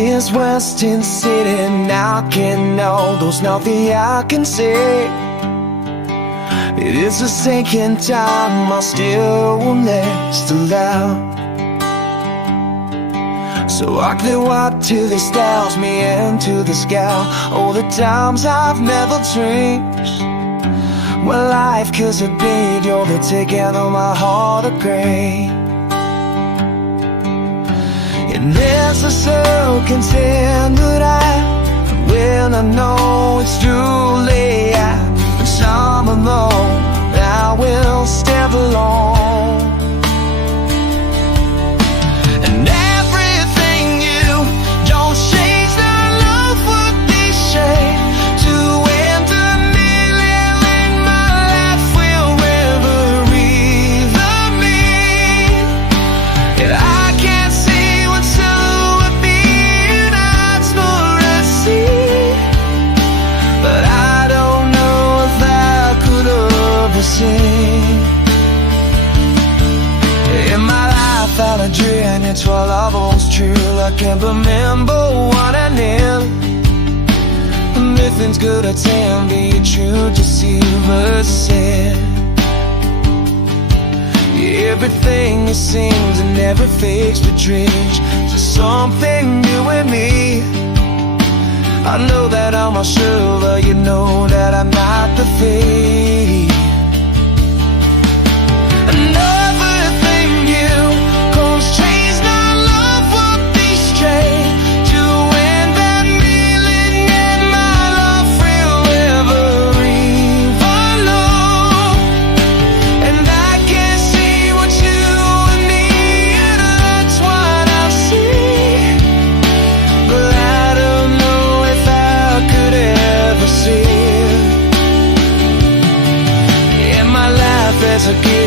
This western city knocking all those nothing I can say. It is a sinking time, I still will next aloud. So I clear walk till they styles me into the scowl. All the times I've never dreamed when life could have been, you're the ticket on my heart of gray. And there's a so content that when I know it's too late, when I'm alone, I will step alone. And everything you don't change, the love would be shame. To end a million in my life will ever either mean. And I can't see what's over being eyes for a sea, but I don't know if I could ever see. In my life I'll dream it's what love was true. I can't remember what I knew. Nothing's good at saying be true to see but said. Everything it seems and never fakes the dreams. Just something new in me. I know that I'm a silver, you know that I'm not the fake. Another thing you cause change, my love would be straight. To end that million and my love will ever evolve. And I can see what you and me, and that's what I see. But I don't know if I could ever see. In my life there's a gift